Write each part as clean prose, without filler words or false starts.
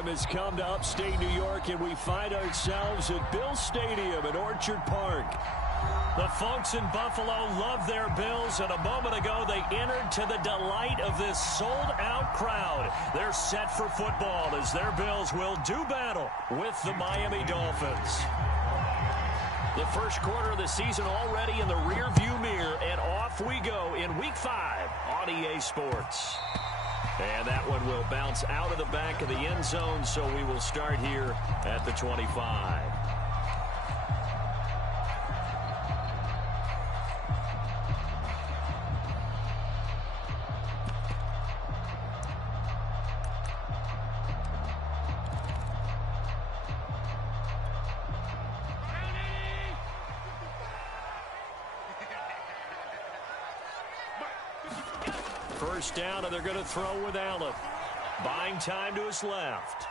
time has come to upstate New York, and we find ourselves at Bill Stadium in Orchard Park. The folks in Buffalo love their Bills, and a moment ago they entered to the delight of this sold-out crowd. They're set for football as their Bills will do battle with the Miami Dolphins. The first quarter of the season already in the rearview mirror, and off we go in Week 5 on EA Sports. And that one will bounce out of the back of the end zone, so we will start here at the 25. First down, and they're going to throw with Allen. Buying time to his left.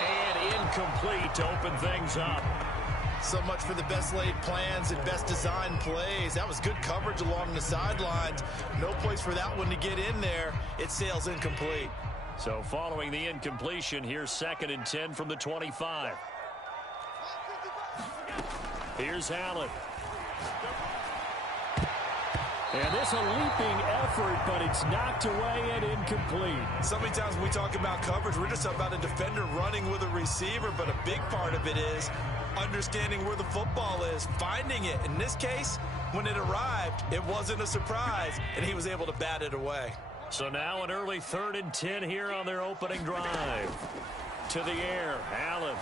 And incomplete to open things up. So much for the best laid plans and best designed plays. That was good coverage along the sidelines. No place for that one to get in there. It sails incomplete. So following the incompletion, here's 2nd and 10 from the 25. Here's Allen. And this a leaping effort, but it's knocked away and incomplete. So many times when we talk about coverage, we're just about a defender running with a receiver, but a big part of it is understanding where the football is, finding it. In this case, when it arrived, it wasn't a surprise, and he was able to bat it away. So now an early 3rd and 10 here on their opening drive. To the air, Allen.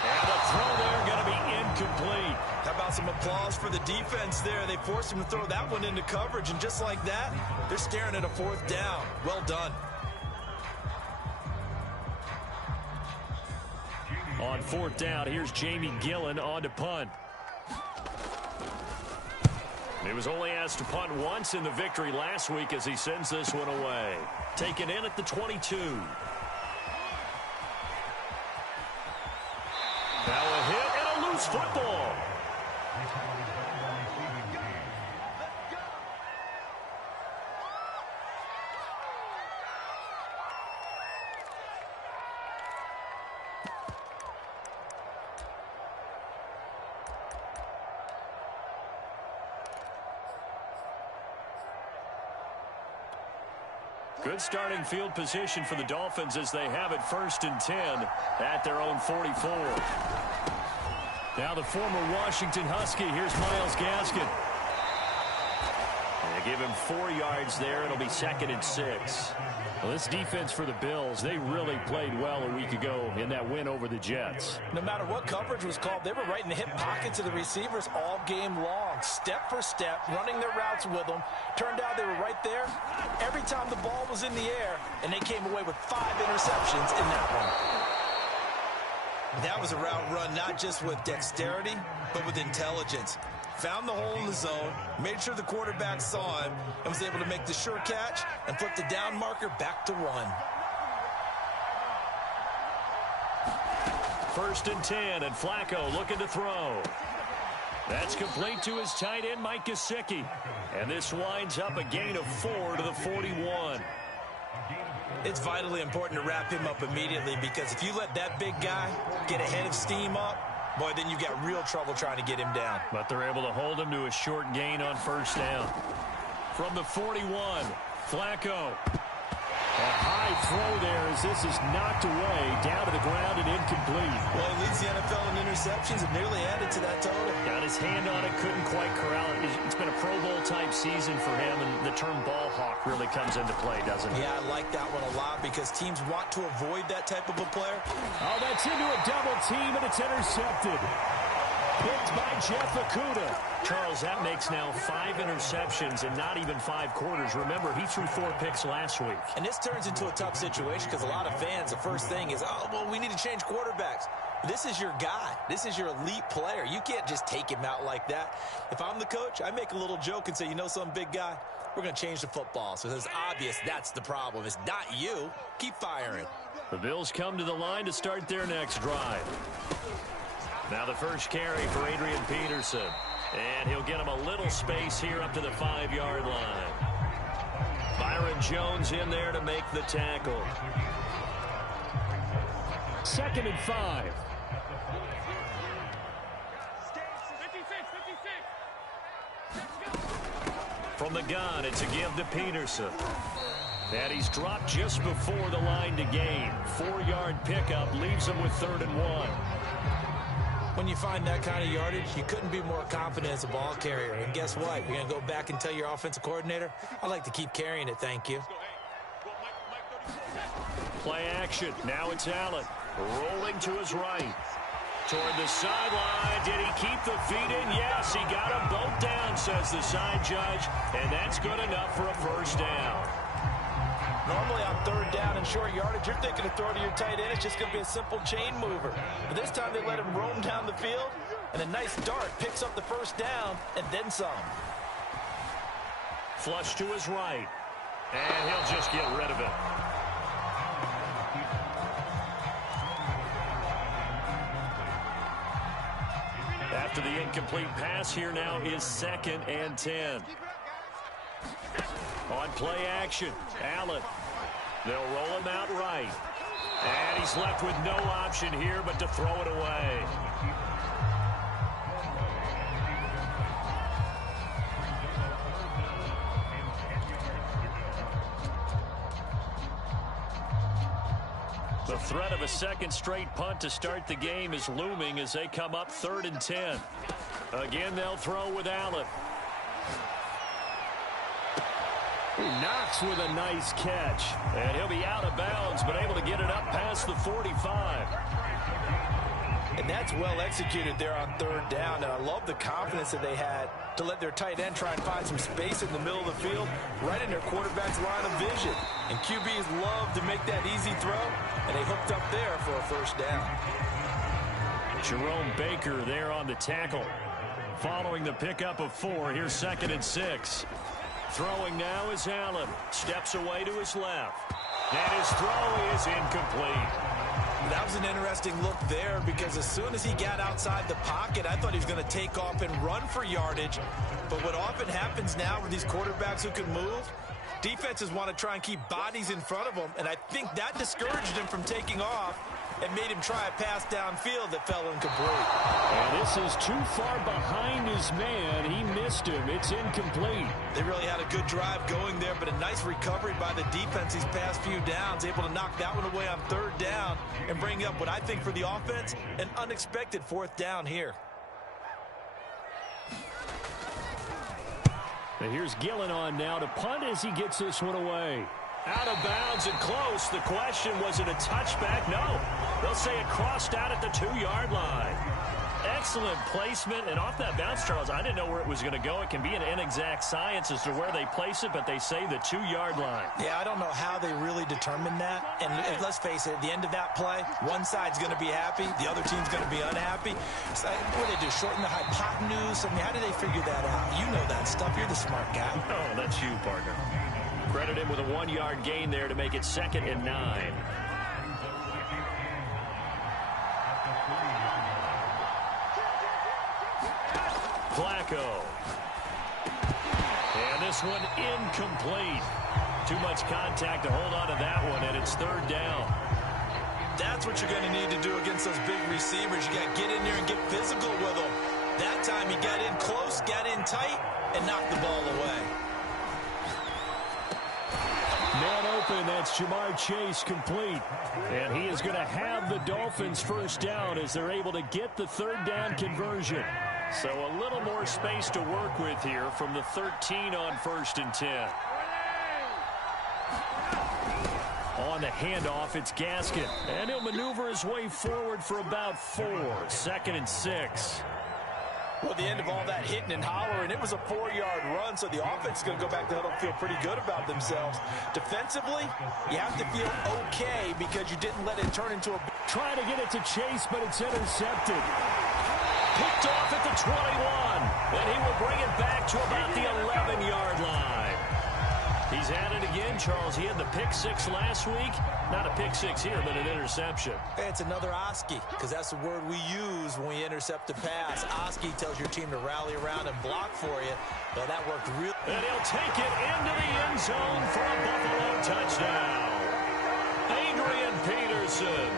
And the throw there going to be incomplete. How about some applause for the defense there? They forced him to throw that one into coverage, and just like that, they're staring at a 4th down. Well done. On 4th down, here's Jamie Gillen on to punt. He was only asked to punt once in the victory last week as he sends this one away. Taken in at the 22. Now a hit and a loose football. Good starting field position for the Dolphins as they have it 1st and 10 at their own 44. Now the former Washington Husky. Here's Myles Gaskin. They give him 4 yards there. It'll be 2nd and 6. Well, this defense for the Bills, they really played well a week ago in that win over the Jets. No matter what coverage was called, they were right in the hip pockets of the receivers all game long. Step for step, running their routes with them. Turned out they were right there every time the ball was in the air, and they came away with 5 interceptions in that one. That was a route run not just with dexterity, but with intelligence. Found the hole in the zone, made sure the quarterback saw him, and was able to make the sure catch and flip the down marker back to 1. 1st and 10, and Flacco looking to throw. That's complete to his tight end, Mike Gesicki. And this winds up a gain of 4 to the 41. It's vitally important to wrap him up immediately, because if you let that big guy get a head of steam up, boy, then you've got real trouble trying to get him down. But they're able to hold him to a short gain on 1st down. From the 41, Flacco. A high throw there as this is knocked away, down to the ground and incomplete. Well, he leads the NFL in interceptions and nearly added to that total. Got his hand on it, couldn't quite corral it. It's been a Pro Bowl-type season for him, and the term ball hawk really comes into play, doesn't it? Yeah, I like that one a lot because teams want to avoid that type of a player. Oh, that's into a double team, and it's intercepted. Picked by Jeff Okudah. Charles, that makes now 5 interceptions in not even 5 quarters. Remember, he threw 4 picks last week. And this turns into a tough situation because a lot of fans, the first thing is, oh, well, we need to change quarterbacks. This is your guy. This is your elite player. You can't just take him out like that. If I'm the coach, I make a little joke and say, you know something, big guy? We're going to change the football. So it's obvious that's the problem. It's not you. Keep firing. The Bills come to the line to start their next drive. Now the first carry for Adrian Peterson. And he'll get him a little space here up to the 5-yard line. Byron Jones in there to make the tackle. 2nd and 5. From the gun, it's a give to Peterson. And he's dropped just before the line to gain. 4-yard pickup leaves him with 3rd and 1. When you find that kind of yardage, you couldn't be more confident as a ball carrier. And guess what? You're going to go back and tell your offensive coordinator, I'd like to keep carrying it, thank you. Play action. Now it's Allen. Rolling to his right. Toward the sideline. Did he keep the feet in? Yes, he got them both down, says the side judge. And that's good enough for a first down. Normally on 3rd down and short yardage, you're thinking to throw to your tight end. It's just going to be a simple chain mover. But this time they let him roam down the field, and a nice dart picks up the first down and then some. Flush to his right, and he'll just get rid of it. After the incomplete pass, here now is 2nd and 10. On play action, Allen. They'll roll him out right. And he's left with no option here but to throw it away. The threat of a second straight punt to start the game is looming as they come up 3rd and 10. Again, they'll throw with Allen. Knox with a nice catch. And he'll be out of bounds, but able to get it up past the 45. And that's well executed there on 3rd down. And I love the confidence that they had to let their tight end try and find some space in the middle of the field, right in their quarterback's line of vision. And QBs love to make that easy throw, and they hooked up there for a first down. Jerome Baker there on the tackle. Following the pickup of 4, here's 2nd and 6. Throwing now is Allen. Steps away to his left. And his throw is incomplete. That was an interesting look there because as soon as he got outside the pocket, I thought he was going to take off and run for yardage. But what often happens now with these quarterbacks who can move, defenses want to try and keep bodies in front of them. And I think that discouraged him from taking off and made him try a pass downfield that fell incomplete. And this is too far behind his man. He missed him. It's incomplete. They really had a good drive going there, but a nice recovery by the defense these past few downs, able to knock that one away on 3rd down and bring up what I think for the offense, an unexpected 4th down here. And here's Gillen on now to punt as he gets this one away. Out of bounds and close. The question, was it a touchback? No. They'll say it crossed out at the 2-yard line. Excellent placement. And off that bounce, Charles, I didn't know where it was going to go. It can be an inexact science as to where they place it, but they say the 2-yard line. Yeah, I don't know how they really determined that. And let's face it, at the end of that play, one side's going to be happy, the other team's going to be unhappy. So what do they do, shorten the hypotenuse? I mean, how do they figure that out? You know that stuff. You're the smart guy. Oh, that's you, partner. Credit him with a 1-yard gain there to make it 2nd and 9. Flacco. And this one incomplete. Too much contact to hold on to that one, and it's 3rd down. That's what you're going to need to do against those big receivers. You got to get in there and get physical with them. That time he got in close, got in tight, and knocked the ball away. Man open, that's Jamar Chase complete. And he is going to have the Dolphins first down as they're able to get the 3rd down conversion. So a little more space to work with here from the 13 on 1st and 10. On the handoff, it's Gaskin. And he'll maneuver his way forward for about 4. 2nd and 6. Well, the end of all that hitting and hollering, it was a 4-yard run, so the offense is going to go back to huddle and feel pretty good about themselves. Defensively, you have to feel okay because you didn't let it turn into a... Trying to get it to Chase, but it's intercepted. Picked off at the 21, and he will bring it back to about the 11-yard line. He's at it again, Charles. He had the pick six last week. Not a pick six here, but an interception. It's another Oski, because that's the word we use when we intercept a pass. Oski tells your team to rally around and block for you. Well, that worked really. And he'll take it into the end zone for a Buffalo touchdown. Adrian Peterson,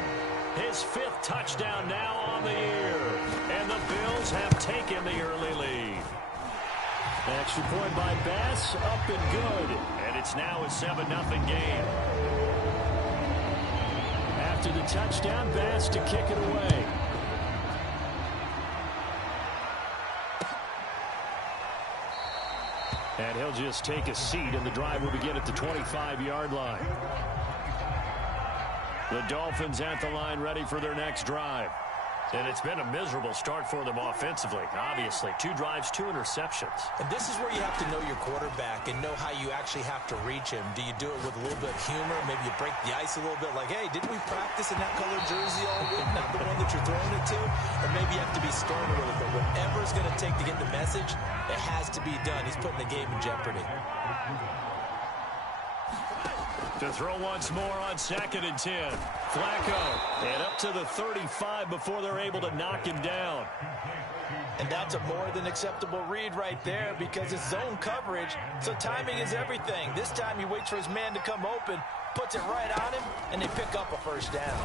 his 5th touchdown now on the year. And the Bills have taken the early lead. Extra point by Bass, up and good. And it's now a 7-0 game. After the touchdown, Bass to kick it away. And he'll just take a seat, and the drive will begin at the 25-yard line. The Dolphins at the line, ready for their next drive. And it's been a miserable start for them offensively, obviously. 2 drives, 2 interceptions. And this is where you have to know your quarterback and know how you actually have to reach him. Do you do it with a little bit of humor? Maybe you break the ice a little bit like, hey, didn't we practice in that colored jersey all week? Not the one that you're throwing it to? Or maybe you have to be sterner with it. But whatever it's going to take to get the message, it has to be done. He's putting the game in jeopardy. To throw once more on 2nd and 10. Flacco. And up to the 35 before they're able to knock him down. And that's a more than acceptable read right there because it's zone coverage, so timing is everything. This time he waits for his man to come open, puts it right on him, and they pick up a first down.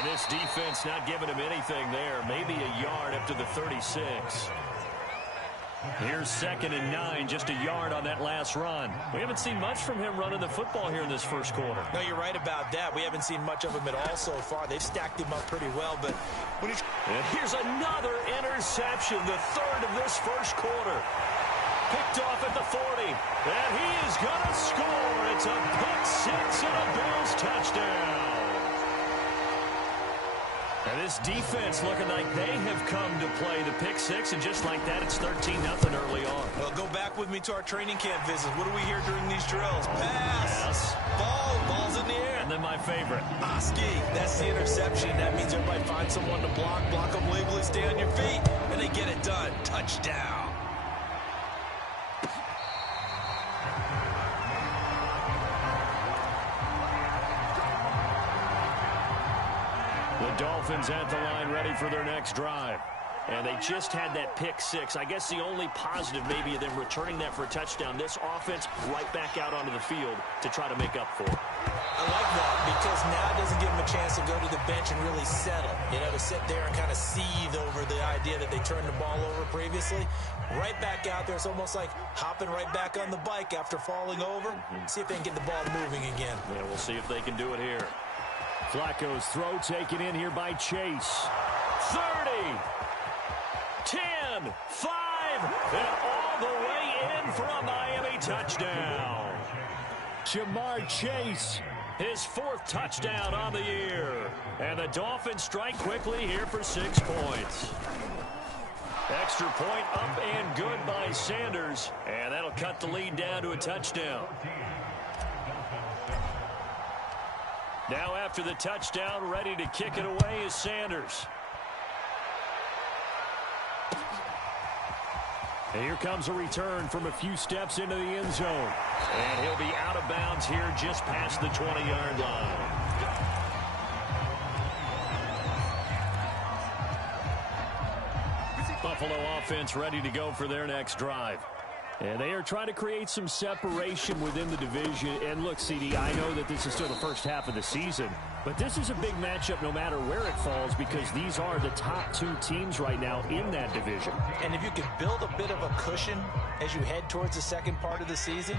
And this defense not giving him anything there. Maybe a yard up to the 36. Here's 2nd and 9, just a yard on that last run. We haven't seen much from him running the football here in this first quarter. No, you're right about that. We haven't seen much of him at all so far. They've stacked him up pretty well, but when he's... And here's another interception, the 3rd of this first quarter. Picked off at the 40, and he is going to score. It's a pick six and a Bills touchdown. And this defense looking like they have come to play the pick six, and just like that, it's 13-0 early on. Well, go back with me to our training camp visits. What do we hear during these drills? Pass. Ball's in the air. And then my favorite. Oski, that's the interception. That means everybody finds someone to block them legally, stay on your feet, and they get it done. Touchdown. The Dolphins at the line ready for their next drive. And they just had that pick six. I guess the only positive maybe of them returning that for a touchdown. This offense right back out onto the field to try to make up for it. I like that because now it doesn't give them a chance to go to the bench and really settle. You know, to sit there and kind of seethe over the idea that they turned the ball over previously. Right back out there. It's almost like hopping right back on the bike after falling over. See if they can get the ball moving again. Yeah, we'll see if they can do it here. Flacco's throw taken in here by Chase. 30, 10, 5, and all the way in for a Miami touchdown. Jamar Chase, his 4th touchdown on the year. And the Dolphins strike quickly here for 6 points. Extra point up and good by Sanders. And that'll cut the lead down to a touchdown. Now after the touchdown, ready to kick it away is Sanders. And here comes a return from a few steps into the end zone. And he'll be out of bounds here just past the 20-yard line. Buffalo offense ready to go for their next drive. And they are trying to create some separation within the division. And look, CD, I know that this is still the first half of the season, but this is a big matchup no matter where it falls because these are the top 2 teams right now in that division. And if you can build a bit of a cushion as you head towards the second part of the season,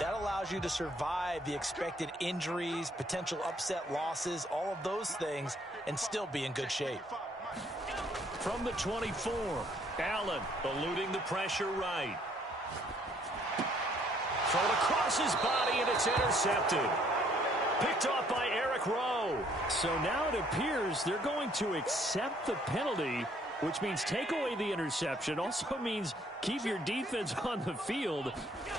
that allows you to survive the expected injuries, potential upset losses, all of those things, and still be in good shape. From the 24, Allen eluding the pressure right. Thrown across his body, and it's intercepted. Picked off by Eric Rowe. So now it appears they're going to accept the penalty, which means take away the interception. Also means keep your defense on the field.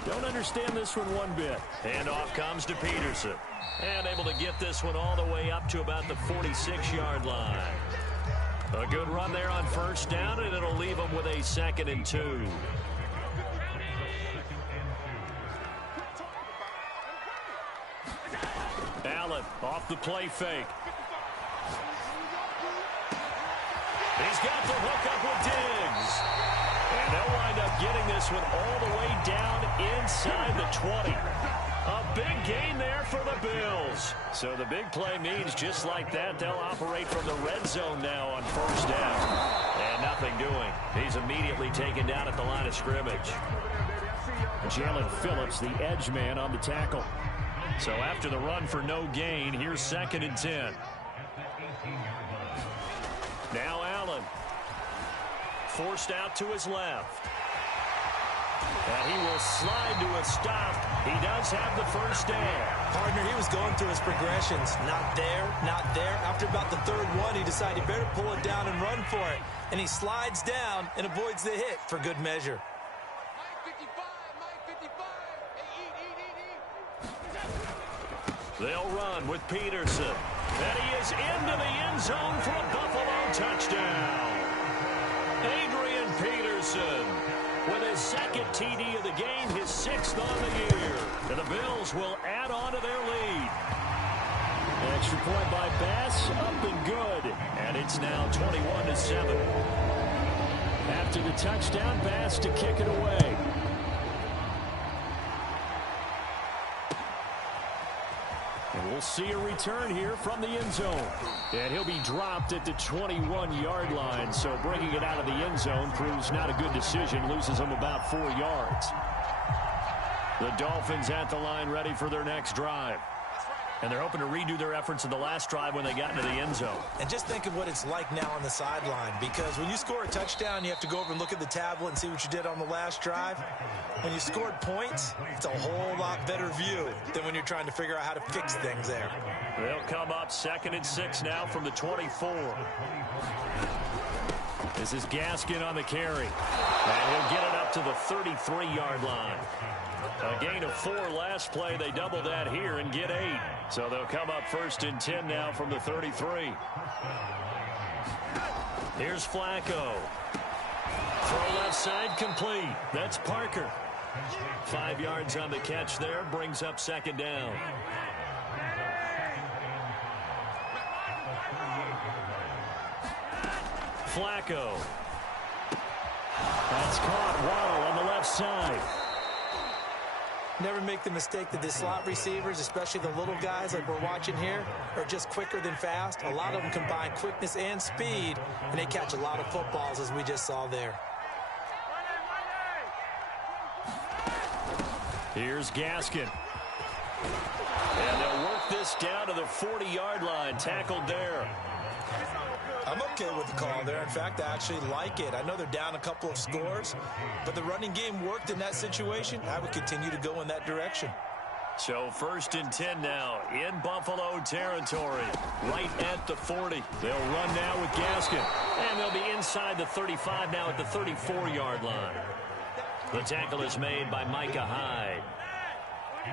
Don't understand this one bit. Handoff comes to Peterson. And able to get this one all the way up to about the 46-yard line. A good run there on first down, and it'll leave them with a 2nd and 2. Allen off the play fake. He's got the hook up with Diggs. And they'll wind up getting this one all the way down inside the 20. A big gain there for the Bills. So the big play means just like that, they'll operate from the red zone now on first down. And nothing doing. He's immediately taken down at the line of scrimmage. Jalen Phillips, the edge man on the tackle. So after the run for no gain, here's 2nd and 10. Now Allen. Forced out to his left. And he will slide to a stop. He does have the first down. Partner, he was going through his progressions. Not there, not there. After about the 3rd one, he decided he better pull it down and run for it. And he slides down and avoids the hit for good measure. They'll run with Peterson. And he is into the end zone for a Buffalo touchdown. Adrian Peterson with his 2nd TD of the game, his 6th on the year. And the Bills will add on to their lead. Extra point by Bass, up and good. And it's now 21-7. After the touchdown, Bass to kick it away. And we'll see a return here from the end zone. And he'll be dropped at the 21-yard line. So bringing it out of the end zone proves not a good decision. Loses him about 4 yards. The Dolphins at the line ready for their next drive. And they're hoping to redo their efforts in the last drive when they got into the end zone. And just think of what it's like now on the sideline. Because when you score a touchdown, you have to go over and look at the tablet and see what you did on the last drive. When you scored points, it's a whole lot better view than when you're trying to figure out how to fix things there. They'll come up 2nd and 6 now from the 24. This is Gaskin on the carry. And he'll get it up to the 33-yard line. A gain of 4 last play. They double that here and get 8. So they'll come up 1st and 10 now from the 33. Here's Flacco. Throw left side complete. That's Parker. 5 yards on the catch there. Brings up 2nd down. Flacco. That's caught. Waddle on the left side. Never make the mistake that the slot receivers, especially the little guys like we're watching here, are just quicker than fast. A lot of them combine quickness and speed, and they catch a lot of footballs, as we just saw there. Here's Gaskin. And they'll work this down to the 40-yard line. Tackled there. I'm okay with the call there. In fact, I actually like it. I know they're down a couple of scores, but the running game worked in that situation. I would continue to go in that direction. So 1st and 10 now in Buffalo territory, right at the 40. They'll run now with Gaskin, and they'll be inside the 35 now at the 34-yard line. The tackle is made by Micah Hyde.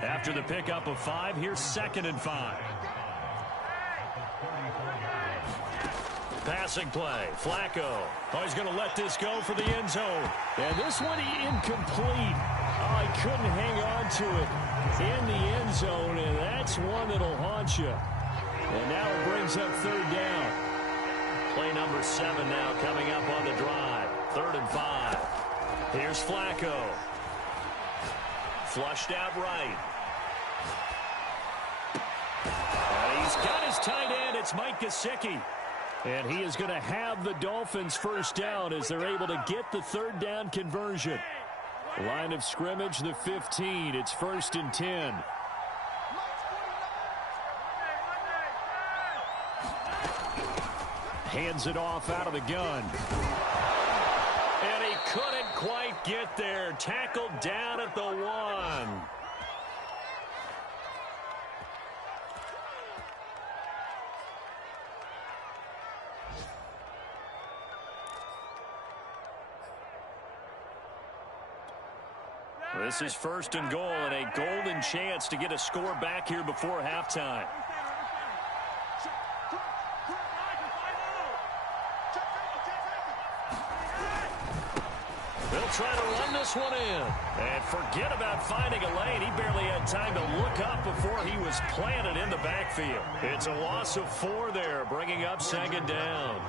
After the pickup of 5, here's 2nd and 5. Passing play, Flacco. Oh, he's going to let this go for the end zone. And this one incomplete. Oh, he couldn't hang on to it in the end zone, and that's one that'll haunt you. And now it brings up 3rd down. Play number 7 now coming up on the drive. 3rd and 5. Here's Flacco. Flushed out right. And he's got his tight end. It's Mike Gesicki. And he is going to have the Dolphins first down as they're able to get the 3rd down conversion. Line of scrimmage, the 15. It's 1st and 10. Hands it off out of the gun. And he couldn't quite get there. Tackled down at the 1. This is 1st and goal and a golden chance to get a score back here before halftime. They'll try to run this one in. And forget about finding a lane. He barely had time to look up before he was planted in the backfield. It's a loss of 4 there, bringing up second down.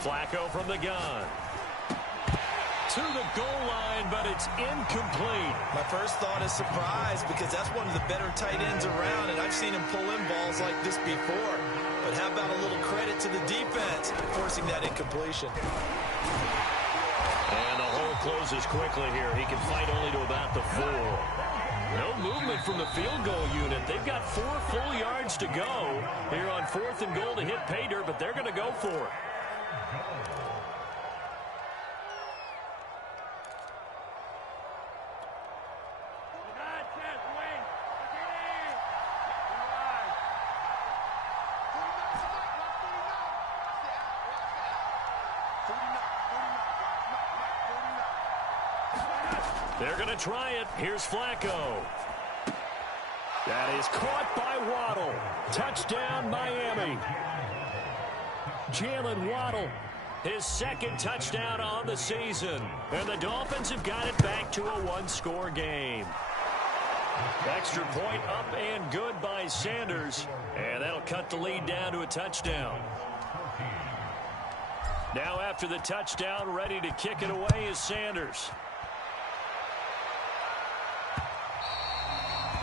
Flacco from the gun. To the goal line, but it's incomplete. My first thought is surprise because that's one of the better tight ends around, and I've seen him pull in balls like this before. But how about a little credit to the defense forcing that incompletion? And the hole closes quickly here. He can fight only to about the 4. No movement from the field goal unit. They've got 4 full yards to go here on 4th and goal to hit pay dirt, but they're going to go for it. They're going to try it. Here's Flacco. That is caught by Waddle. Touchdown, Miami. Jalen Waddle, his 2nd touchdown on the season. And the Dolphins have got it back to a 1-score game. Extra point up and good by Sanders. And that'll cut the lead down to a touchdown. Now after the touchdown, ready to kick it away is Sanders.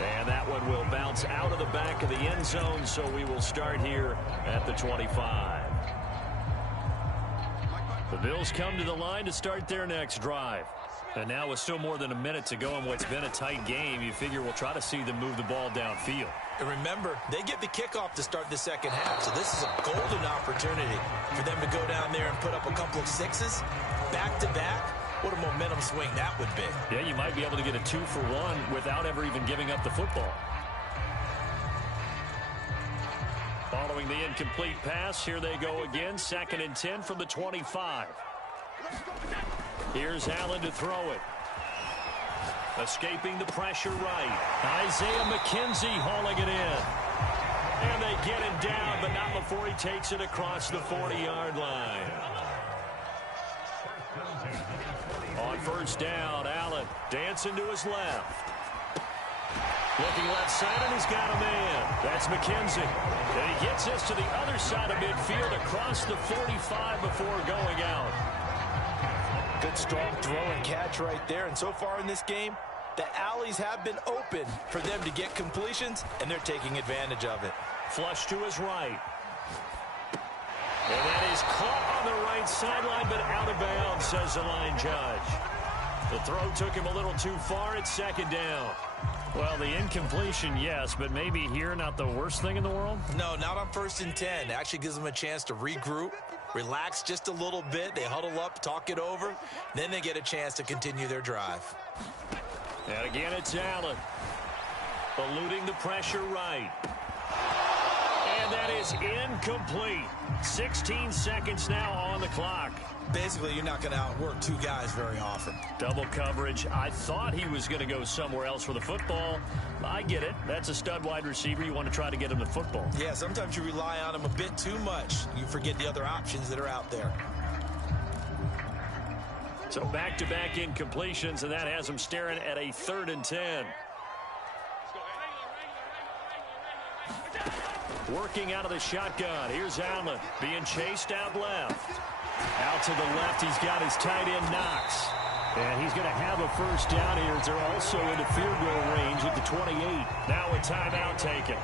And that one will bounce out of the back of the end zone, so we will start here at the 25. The Bills come to the line to start their next drive. And now with still more than a minute to go in what's been a tight game, you figure we'll try to see them move the ball downfield. And remember, they get the kickoff to start the second half, so this is a golden opportunity for them to go down there and put up a couple of 6s back-to-back. What a momentum swing that would be. Yeah, you might be able to get a 2-for-1 without ever even giving up the football. Following the incomplete pass, here they go again. 2nd and 10 from the 25. Here's Allen to throw it. Escaping the pressure right. Isaiah McKenzie hauling it in. And they get him down, but not before he takes it across the 40-yard line. On 1st down, Allen dancing to his left. Looking left side, and he's got a man. That's McKenzie. And he gets this to the other side of midfield across the 45 before going out. Good, strong throw and catch right there. And so far in this game, the alleys have been open for them to get completions, and they're taking advantage of it. Flush to his right. And that is caught on the right sideline, but out of bounds, says the line judge. The throw took him a little too far. It's 2nd down. Well, the incompletion, yes, but maybe here not the worst thing in the world? No, not on 1st and 10. It actually gives them a chance to regroup, relax just a little bit. They huddle up, talk it over. Then they get a chance to continue their drive. And again, it's Allen. Eluding the pressure right. And that is incomplete. 16 seconds now on the clock. Basically, you're not going to outwork 2 guys very often. Double coverage. I thought he was going to go somewhere else for the football. I get it. That's a stud wide receiver. You want to try to get him the football. Yeah, sometimes you rely on him a bit too much. You forget the other options that are out there. So back-to-back incompletions, and that has him staring at a 3rd and 10. Working out of the shotgun. Here's Allen being chased out left. Out to the left, he's got his tight end Knox. And he's going to have a 1st down here as they're also into field goal range at the 28. Now a timeout taken.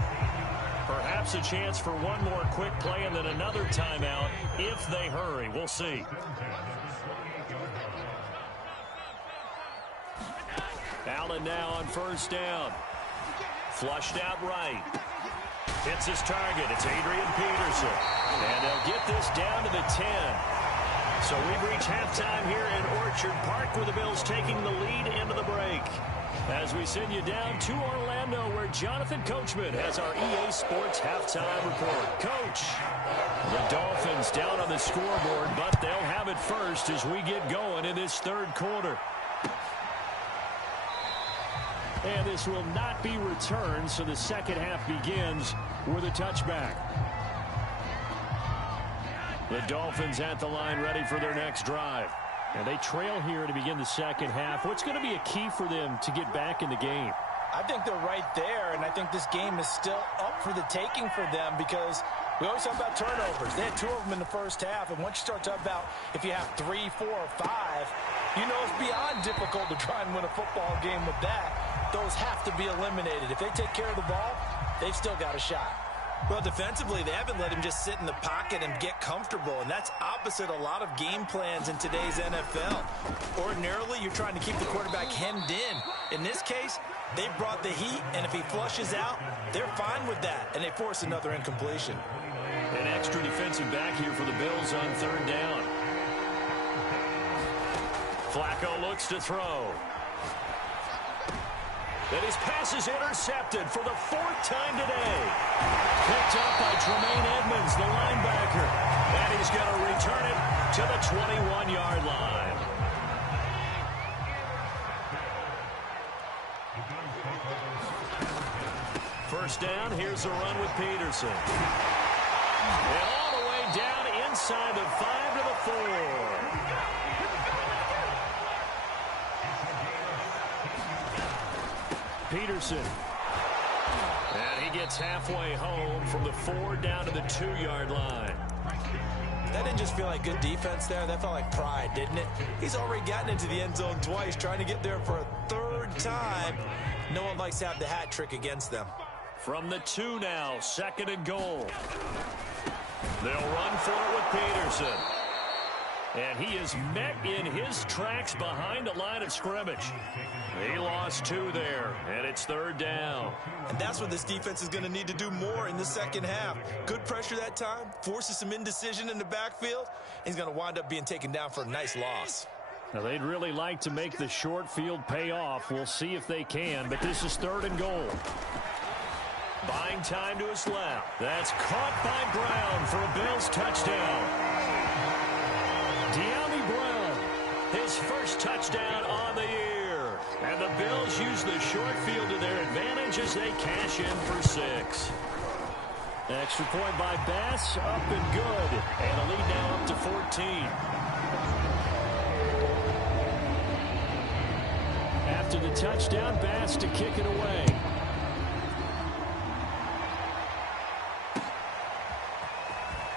Perhaps a chance for one more quick play and then another timeout if they hurry. We'll see. Allen now on 1st down. Flushed out right. Hits his target. It's Adrian Peterson. And they'll get this down to the 10. So we've reached halftime here in Orchard Park with the Bills taking the lead into the break. As we send you down to Orlando where Jonathan Coachman has our EA Sports halftime report. Coach, the Dolphins down on the scoreboard, but they'll have it first as we get going in this 3rd quarter. And this will not be returned, so the second half begins with a touchback. The Dolphins at the line ready for their next drive. And they trail here to begin the second half. What's going to be a key for them to get back in the game? I think they're right there, and I think this game is still up for the taking for them because we always talk about turnovers. They had 2 of them in the first half, and once you start talking about if you have 3, 4, or 5, you know it's beyond difficult to try and win a football game with that. Those have to be eliminated. If they take care of the ball, they've still got a shot. Well, defensively, they haven't let him just sit in the pocket and get comfortable, and that's opposite a lot of game plans in today's NFL. Ordinarily, you're trying to keep the quarterback hemmed in. In this case, they brought the heat, and if he flushes out, they're fine with that, and they force another incompletion. An extra defensive back here for the Bills on third down. Flacco looks to throw. And his pass is intercepted for the 4th time today. Picked up by Tremaine Edmonds, the linebacker. And he's going to return it to the 21-yard line. First down, here's a run with Peterson. And all the way down inside the 5 to the 4. Peterson. And he gets halfway home from the 4 down to the 2-yard line. That didn't just feel like good defense there. That felt like pride, didn't it? He's already gotten into the end zone twice, trying to get there for a 3rd time. No one likes to have the hat trick against them. From the 2 now, 2nd and goal. They'll run for it with Peterson. And he is met in his tracks behind the line of scrimmage. He lost 2 there, and it's 3rd down. And that's what this defense is going to need to do more in the second half. Good pressure that time, forces some indecision in the backfield. He's going to wind up being taken down for a nice loss. Now, they'd really like to make the short field pay off. We'll see if they can, but this is 3rd and goal. Buying time to his left. That's caught by Brown for a Bills touchdown. De'Ami Brown, his first touchdown on the year. And the Bills use the short field to their advantage as they cash in for 6. Extra point by Bass, up and good. And the lead now up to 14. After the touchdown, Bass to kick it away.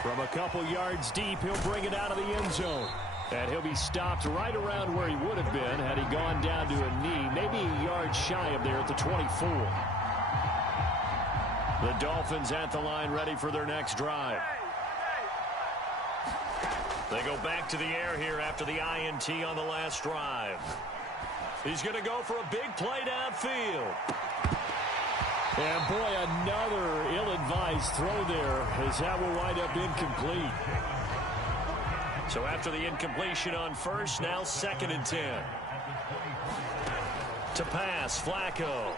From a couple yards deep, he'll bring it out of the end zone. And he'll be stopped right around where he would have been had he gone down to a knee, maybe a yard shy of there at the 24. The Dolphins at the line ready for their next drive. They go back to the air here after the INT on the last drive. He's going to go for a big play downfield. And, boy, another ill-advised throw there as that will wind up incomplete. So after the incompletion on first, now 2nd and 10. To pass, Flacco.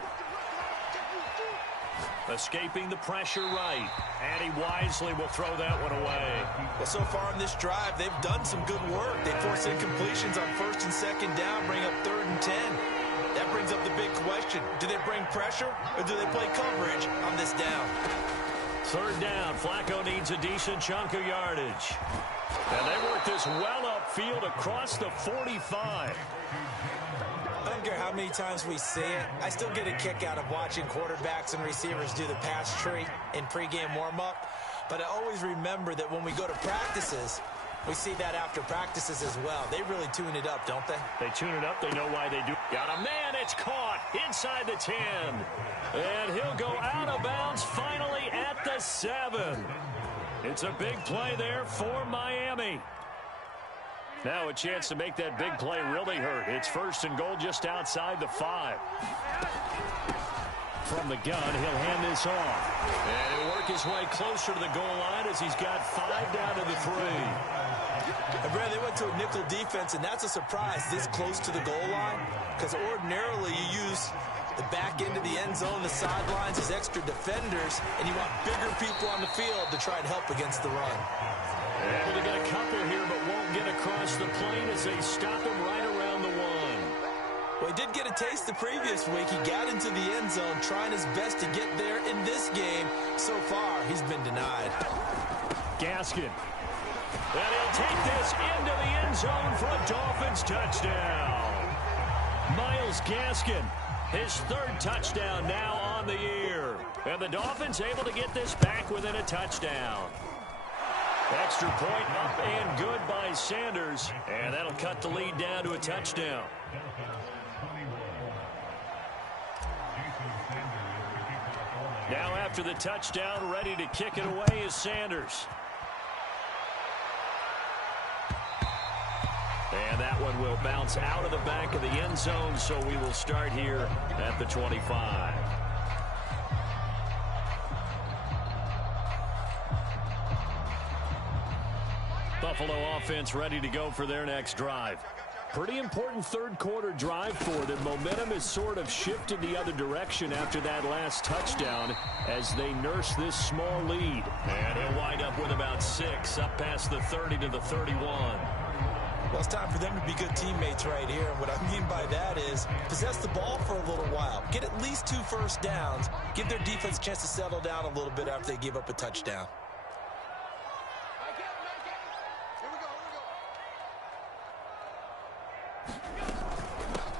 Escaping the pressure right. And he wisely will throw that one away. Well, so far on this drive, they've done some good work. They force incompletions on 1st and 2nd down, bring up 3rd and 10. That brings up the big question. Do they bring pressure or do they play coverage on this down? 3rd down. Flacco needs a decent chunk of yardage. And they work this well upfield across the 45. I don't care how many times we see it. I still get a kick out of watching quarterbacks and receivers do the pass tree in pregame warm-up. But I always remember that when we go to practices, we see that after practices as well. They really tune it up, don't they? They tune it up. They know why they do. Got a man. It's caught inside the 10. And he'll go out of bounds finally at the 7. It's a big play there for Miami. Now a chance to make that big play really hurt. It's 1st and goal just outside the 5. From the gun, he'll hand this off. And he'll work his way closer to the goal line as he's got 5 down to the 3. And Brad, they went to a nickel defense, and that's a surprise this close to the goal line, because ordinarily you use the back end of the end zone, the sidelines as extra defenders, and you want bigger people on the field to try and help against the run. Able to get a couple here, but won't get across the plane as they stop him right around the 1. Well, he did get a taste the previous week. He got into the end zone, trying his best to get there in this game. So far, he's been denied. Gaskin. And he'll take this into the end zone for a Dolphins touchdown. Myles Gaskin, his third touchdown now on the year. And the Dolphins able to get this back within a touchdown. Extra point up and good by Sanders. And that'll cut the lead down to a touchdown. Now after the touchdown, ready to kick it away is Sanders. And that one will bounce out of the back of the end zone, so we will start here at the 25. Buffalo offense ready to go for their next drive. Pretty important third quarter drive for them. Momentum has sort of shifted the other direction after that last touchdown as they nurse this small lead. And he'll wind up with about 6 up past the 30 to the 31. Well, it's time for them to be good teammates right here. And what I mean by that is possess the ball for a little while. Get at least 2 first downs. Give their defense a chance to settle down a little bit after they give up a touchdown.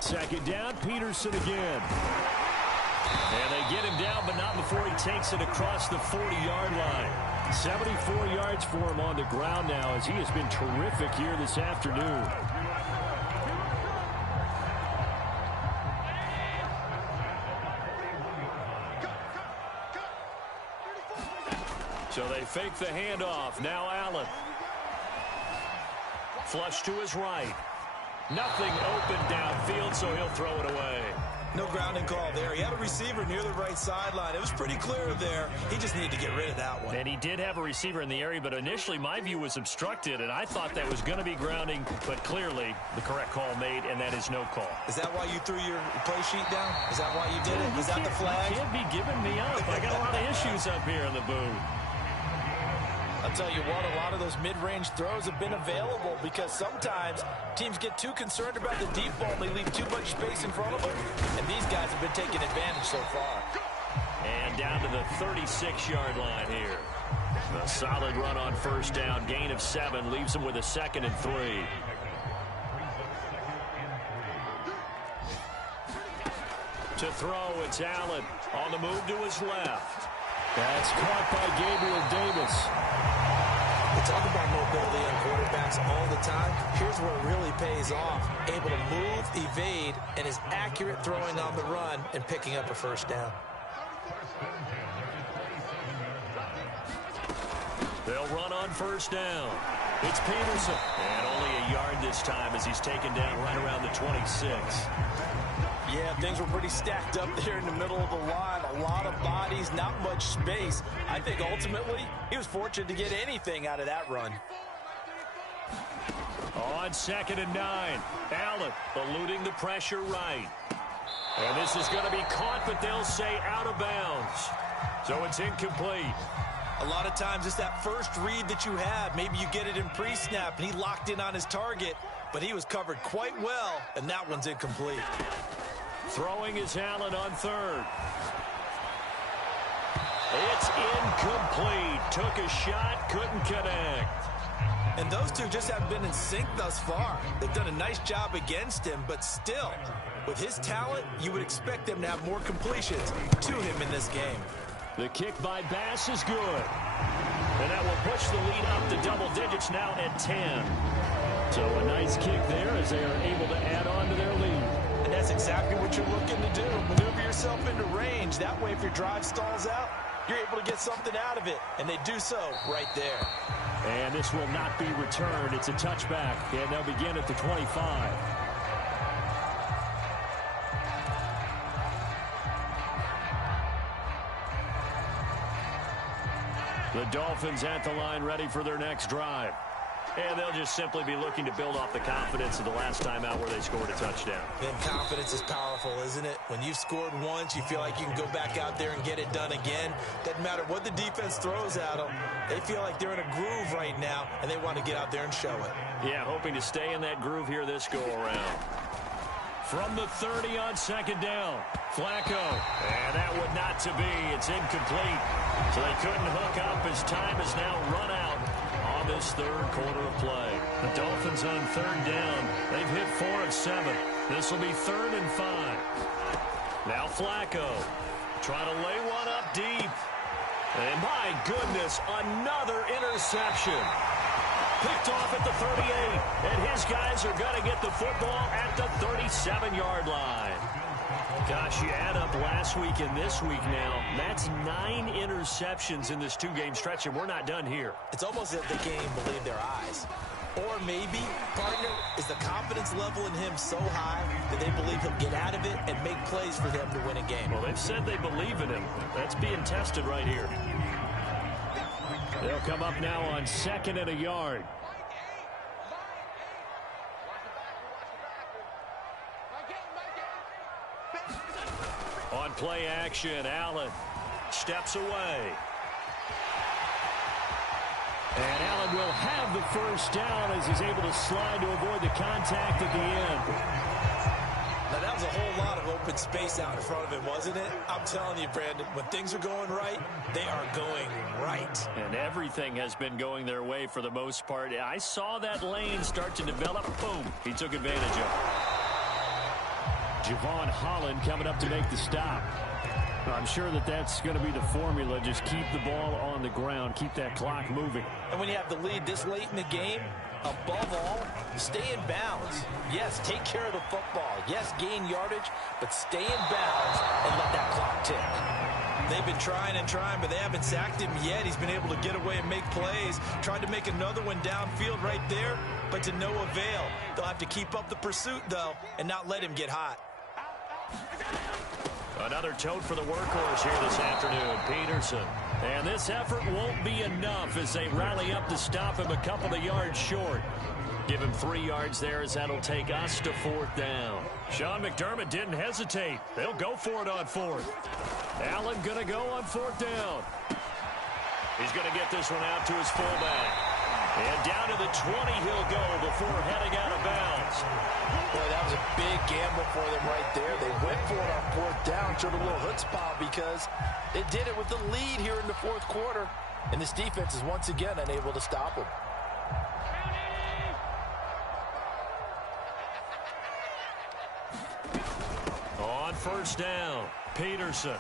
Second down, Peterson again. And they get him down, but not before he takes it across the 40-yard line. 74 yards for him on the ground now as he has been terrific here this afternoon. So they fake the handoff. Now Allen. Flush to his right. Nothing open downfield, so he'll throw it away. No grounding call there. He had a receiver near the right sideline. It was pretty clear there. He just needed to get rid of that one. And he did have a receiver in the area, but initially my view was obstructed, and I thought that was going to be grounding, but clearly the correct call made, and that is no call. Is that why you threw your play sheet down? Is that why you did it? Is that the flag? You can't be giving me up. I got a lot of issues up here in the booth. I'll tell you what, a lot of those mid-range throws have been available because sometimes teams get too concerned about the deep ball and they leave too much space in front of them, and these guys have been taking advantage so far. And down to the 36-yard line here. A solid run on first down, gain of 7, leaves them with a 2nd and 3. To throw, it's Allen on the move to his left. That's caught by Gabriel Davis. We talk about mobility on quarterbacks all the time. Here's where it really pays off. Able to move, evade, and is accurate throwing on the run and picking up a first down. They'll run on first down. It's Peterson. And only a yard this time as he's taken down right around the 26. Yeah, things were pretty stacked up there in the middle of the line. A lot of bodies, not much space. I think ultimately he was fortunate to get anything out of that run. On 2nd and 9, Allen eluding the pressure right. And this is going to be caught, but they'll say out of bounds. So it's incomplete. A lot of times it's that first read that you have. Maybe you get it in pre-snap, and he locked in on his target, but he was covered quite well, and that one's incomplete. Throwing is Allen on 3rd. It's incomplete. Took a shot, couldn't connect. And those two just haven't been in sync thus far. They've done a nice job against him, but still, with his talent, you would expect them to have more completions to him in this game. The kick by Bass is good. And that will push the lead up to double digits now at 10. So a nice kick there as they are able to add on to their lead. And that's exactly what you're looking to do. Maneuver yourself into range. That way, if your drive stalls out, you're able to get something out of it. And they do so right there. And this will not be returned. It's a touchback. And they'll begin at the 25. The Dolphins at the line ready for their next drive. And they'll just simply be looking to build off the confidence of the last time out where they scored a touchdown. And confidence is powerful, isn't it? When you've scored once, you feel like you can go back out there and get it done again. Doesn't matter what the defense throws at them. They feel like they're in a groove right now, and they want to get out there and show it. Yeah, hoping to stay in that groove here this go-around. from the 30 on second down. Flacco, and that would not to be. It's incomplete. So they couldn't hook up as time has now run out on this third quarter of play. The Dolphins on third down. They've hit 4 of 7. This will be 3rd and 5. Now Flacco trying to lay one up deep. And my goodness, another interception. Picked off at the 38. And his guys are going to get the football at the 37-yard line. Gosh, you add up last week and this week now. That's 9 interceptions in this 2-game stretch, and we're not done here. It's almost as if they can't even believe their eyes. Or maybe, partner, is the confidence level in him so high that they believe he'll get out of it and make plays for them to win a game. Well, they've said they believe in him. That's being tested right here. They'll come up now on 2nd and a yard. On play action, Allen steps away. And Allen will have the first down as he's able to slide to avoid the contact at the end. Now, that was a whole lot of open space out in front of him, wasn't it? I'm telling you, Brandon, when things are going right, they are going right. And everything has been going their way for the most part. I saw that lane start to develop. Boom. He took advantage of it. Javon Holland coming up to make the stop. I'm sure that that's going to be the formula. Just keep the ball on the ground. Keep that clock moving. And when you have the lead this late in the game, above all, stay in bounds. Yes, take care of the football. Yes, gain yardage, but stay in bounds and let that clock tick. They've been trying and trying, but they haven't sacked him yet. He's been able to get away and make plays. Tried to make another one downfield right there, but to no avail. They'll have to keep up the pursuit, though, and not let him get hot. Another tote for the workhorse here this afternoon, Peterson. And this effort won't be enough as they rally up to stop him a couple of yards short. Give him 3 yards there as that'll take us to 4th down. Sean McDermott didn't hesitate. They'll go for it on 4th. Allen going to go on 4th down. He's going to get this one out to his fullback. And down to the 20 he'll go before heading out of bounds. Boy, that was a big gamble for them right there. They went for it on 4th down, showed a little chutzpah because they did it with the lead here in the 4th quarter. And this defense is once again unable to stop them. On 1st down, Peterson.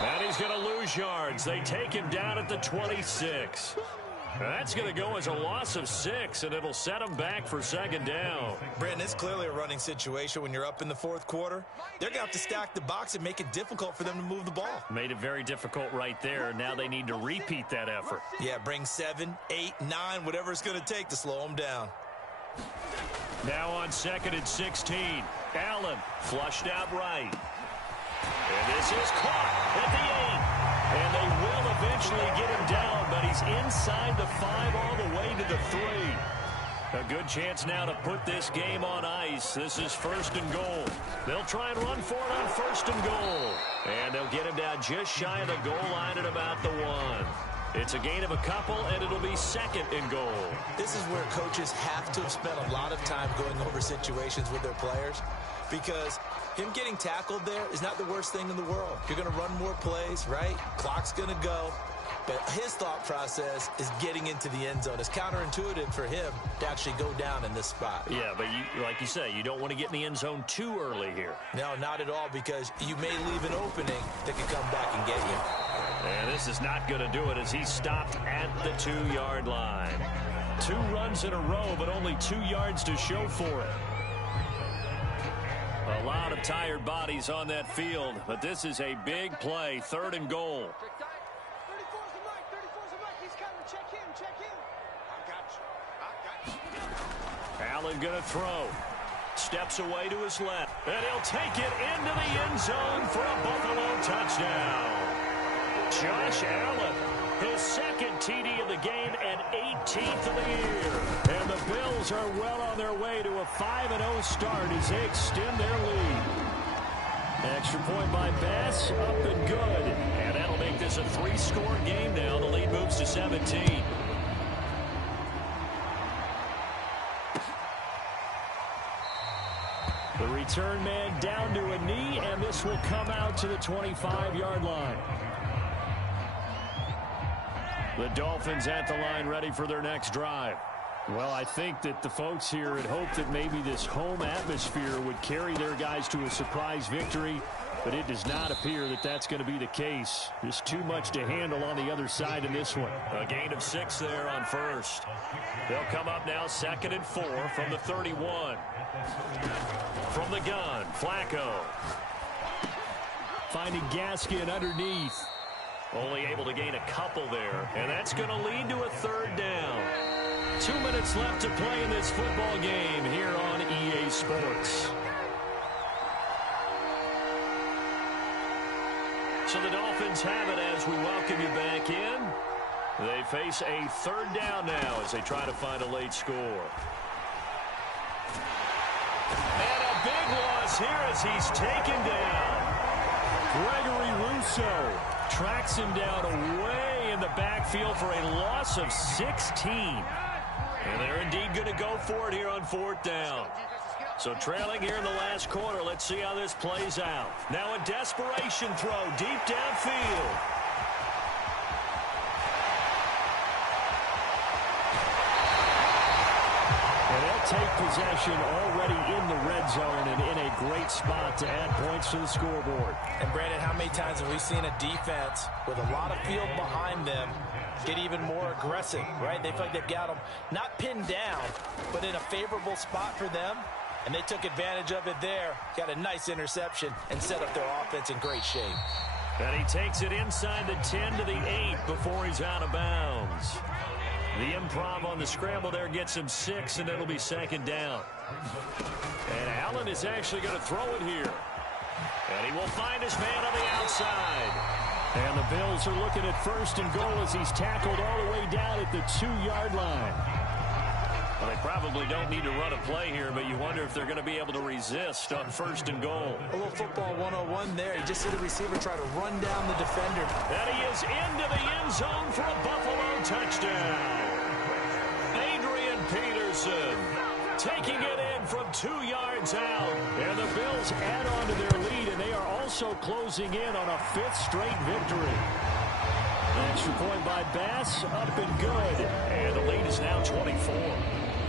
And he's going to lose yards. They take him down at the 26. That's going to go as a loss of 6, and it'll set them back for 2nd down. Brandon, it's clearly a running situation when you're up in the 4th quarter. They're going to have to stack the box and make it difficult for them to move the ball. Made it very difficult right there. Now they need to repeat that effort. Yeah, bring 7, 8, 9, whatever it's going to take to slow them down. Now on 2nd and 16. Allen flushed out right. And this is caught at the 8. And they will eventually get him down, but he's inside the 5 all the way to the 3. A good chance now to put this game on ice. This is 1st and goal. They'll try and run for it on 1st and goal. And they'll get him down just shy of the goal line at about the 1. It's a gain of a couple, and it'll be 2nd and goal. This is where coaches have to have spent a lot of time going over situations with their players, because him getting tackled there is not the worst thing in the world. You're going to run more plays, right? Clock's going to go. But his thought process is getting into the end zone. It's counterintuitive for him to actually go down in this spot. Yeah, but like you say, you don't want to get in the end zone too early here. No, not at all, because you may leave an opening that can come back and get you. And this is not going to do it as he's stopped at the 2-yard line. 2 runs in a row, but only 2 yards to show for it. A lot of tired bodies on that field, but this is a big play, 3rd and goal. Allen going to throw. Steps away to his left. And he'll take it into the end zone for a Buffalo touchdown. Josh Allen, his 2nd TD of the game and 18th of the year. And the Bills are well on their way to a 5-0 start as they extend their lead. Extra point by Bass, up and good. And that'll make this a 3-score game now. The lead moves to 17. The return man down to a knee, and this will come out to the 25-yard line. The Dolphins at the line ready for their next drive. Well, I think that the folks here had hoped that maybe this home atmosphere would carry their guys to a surprise victory, but it does not appear that that's going to be the case. Just too much to handle on the other side in this one. A gain of 6 there on first. They'll come up now 2nd and 4 from the 31. From the gun, Flacco. Finding Gaskin underneath. Only able to gain a couple there, and that's going to lead to a 3rd down. 2 minutes left to play in this football game here on EA Sports. So the Dolphins have it as we welcome you back in. They face a 3rd down now as they try to find a late score. And a big loss here as he's taken down. Gregory Rousseau tracks him down away in the backfield for a loss of 16. And they're indeed going to go for it here on 4th down. So trailing here in the last quarter, let's see how this plays out. Now a desperation throw deep downfield. And they'll take possession already in the red zone and in a great spot to add points to the scoreboard. And Brandon, how many times have we seen a defense with a lot of field behind them get even more aggressive, right? They feel like they've got them not pinned down, but in a favorable spot for them. And they took advantage of it there. Got a nice interception and set up their offense in great shape. And he takes it inside the 10 to the 8 before he's out of bounds. The improv on the scramble there gets him 6, and it'll be 2nd down. And Allen is actually going to throw it here. And he will find his man on the outside. And the Bills are looking at 1st and goal as he's tackled all the way down at the 2-yard line. Well, they probably don't need to run a play here, but you wonder if they're going to be able to resist on 1st and goal. A little football 101 there. You just see the receiver try to run down the defender. And he is into the end zone for a Buffalo touchdown. Adrian Peterson taking it in from 2 yards out. And the Bills add on to their lead, and they are also closing in on a 5th straight victory. Extra point by Bass, up and good. And the lead is now 24.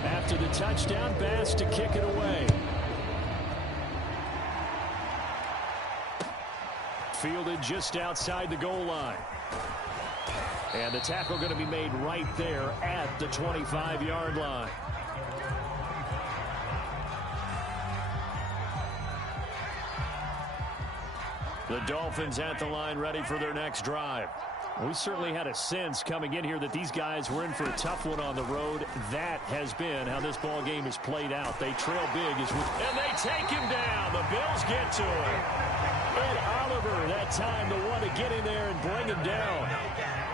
After the touchdown, Bass to kick it away. Fielded just outside the goal line. And the tackle going to be made right there at the 25-yard line. The Dolphins at the line ready for their next drive. We certainly had a sense coming in here that these guys were in for a tough one on the road. That has been how this ball game has played out. They trail big. And they take him down. The Bills get to him. Ed Oliver, that time, the one to get in there and bring him down.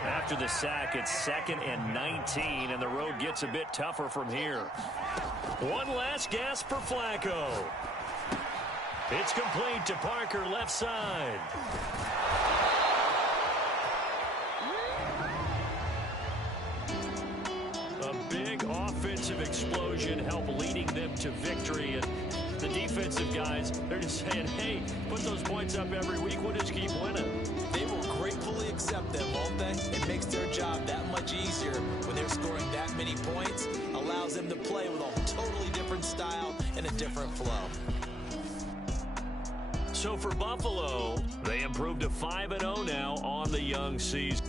After the sack, it's 2nd and 19, and the road gets a bit tougher from here. One last gasp for Flacco. It's complete to Parker, left side. Offensive explosion help leading them to victory, and the defensive guys, they're just saying, hey, put those points up every week, we'll just keep winning. They will gratefully accept them, won't they? It makes their job that much easier when they're scoring that many points. Allows them to play with a totally different style and a different flow. So for Buffalo, they improved to 5-0 now on the young season.